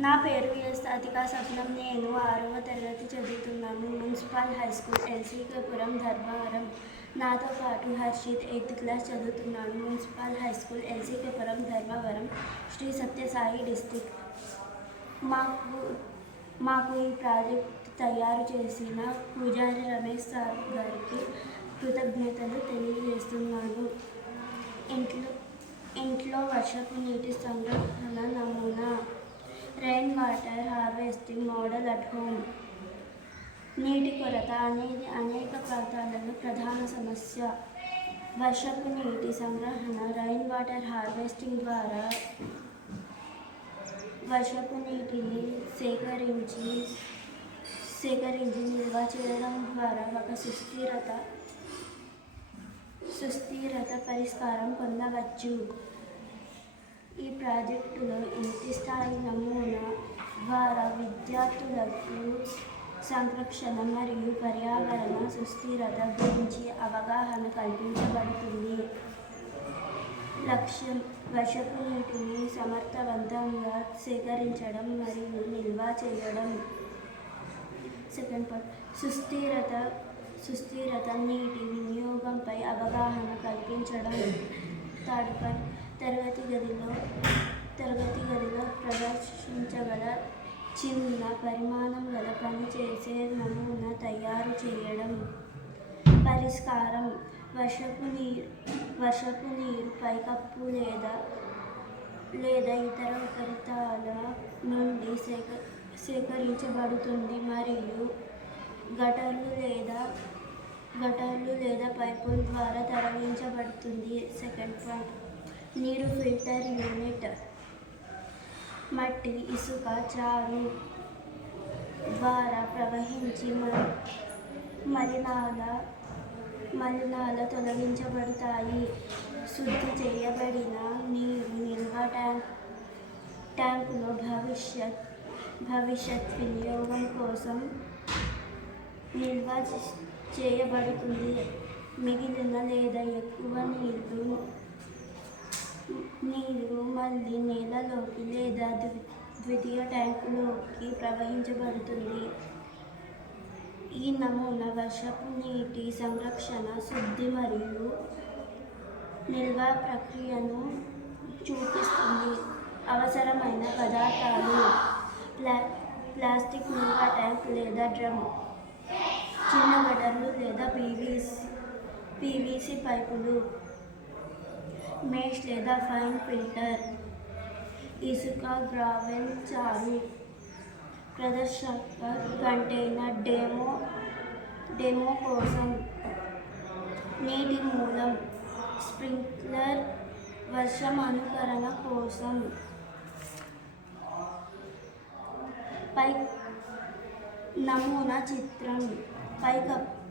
నా పేరు ఎస్ అతికా సప్నం. నేను 6వ తరగతి చదువుతున్నాను. మున్సిపల్ హై స్కూల్ ఎల్సీకేపురం ధర్మవరం. నాతో పాటు హర్షిత్ 8th క్లాస్ చదువుతున్నాడు. మున్సిపల్ హై స్కూల్ ఎల్సీకేపురం ధర్మవరం, శ్రీ సత్యసాయి డిస్ట్రిక్ట్. మాకు ఈ ప్రాజెక్ట్ తయారు చేసిన పూజారి రమేష్ సార్ గారికి కృతజ్ఞతలు తెలియజేస్తున్నాను. ఇంట్లో వర్షపు నీటి సంరక్షణ నమూనా, rain water harvesting model at home. నీటి కొరత అనేది అనేక ప్రాంతాలలో ప్రధాన సమస్య. వర్షపు నీటి సంగ్రహణ, రెయిన్ వాటర్ హార్వెస్టింగ్ ద్వారా వర్షపు నీటిని సేకరించి నిల్వ చేయడం ద్వారా ఒక సుస్థిరత పరిష్కారం పొందవచ్చు. ఈ ప్రాజెక్టులో ఇంటి స్థాయి నమూనా ద్వారా విద్యార్థులకు సంరక్షణ మరియు పర్యావరణ సుస్థిరత గురించి అవగాహన కల్పించబడుతుంది. లక్ష్యం వర్షపు నీటిని సమర్థవంతంగా సేకరించడం మరియు నిల్వ చేయడం. సెకండ్ పార్ట్ సుస్థిరత నీటి వినియోగంపై అవగాహన కల్పించడం. థర్డ్ పార్ట్ తరగతి గదిలో ప్రదర్శించగల చిన్న పరిమాణం గల పనిచేసే నమూనా తయారు చేయడం. పరిష్కారం వర్షపు నీరు పైకప్పు లేదా ఇతర ఉపరితల నుండి సేకరించబడుతుంది మరియు గటర్లు లేదా పైపుల ద్వారా తరలించబడుతుంది. సెకండ్ పాయింట్ నీరు ఫిల్టర్ యూనిట్. మట్టి, ఇసుక, చారు ద్వారా ప్రవహించి మలినాల తొలగించబడతాయి. శుద్ధి చేయబడిన నీరు నిల్వ ట్యాంకులో భవిష్యత్ వినియోగం కోసం నిల్వ చేయబడుతుంది. మిగిలిన లేదా ఎక్కువ నీరు మళ్ళీ నేలలోకి లేదా ద్వితీయ ట్యాంకులోకి ప్రవహించబడుతుంది. ఈ నమూనా వర్షపు నీటి సంరక్షణ, శుద్ధి మరియు నిల్వ ప్రక్రియను చూపిస్తుంది. అవసరమైన పదార్థాలు ప్లాస్టిక్ నిల్వ ట్యాంక్ లేదా డ్రమ్, చిన్న గటర్లు లేదా పీవీసీ పైపులు, మెష్ లేదా ఫైన్ ఫిల్టర్, ఇసుక, గ్రావెల్, చారు. ప్రదర్శక కంటైనర్ డెమో కోసం నీటి మూలం, స్ప్రింక్లర్, వర్షం అనుకరణ కోసం. పై నమూనా చిత్రం. పైకప్పు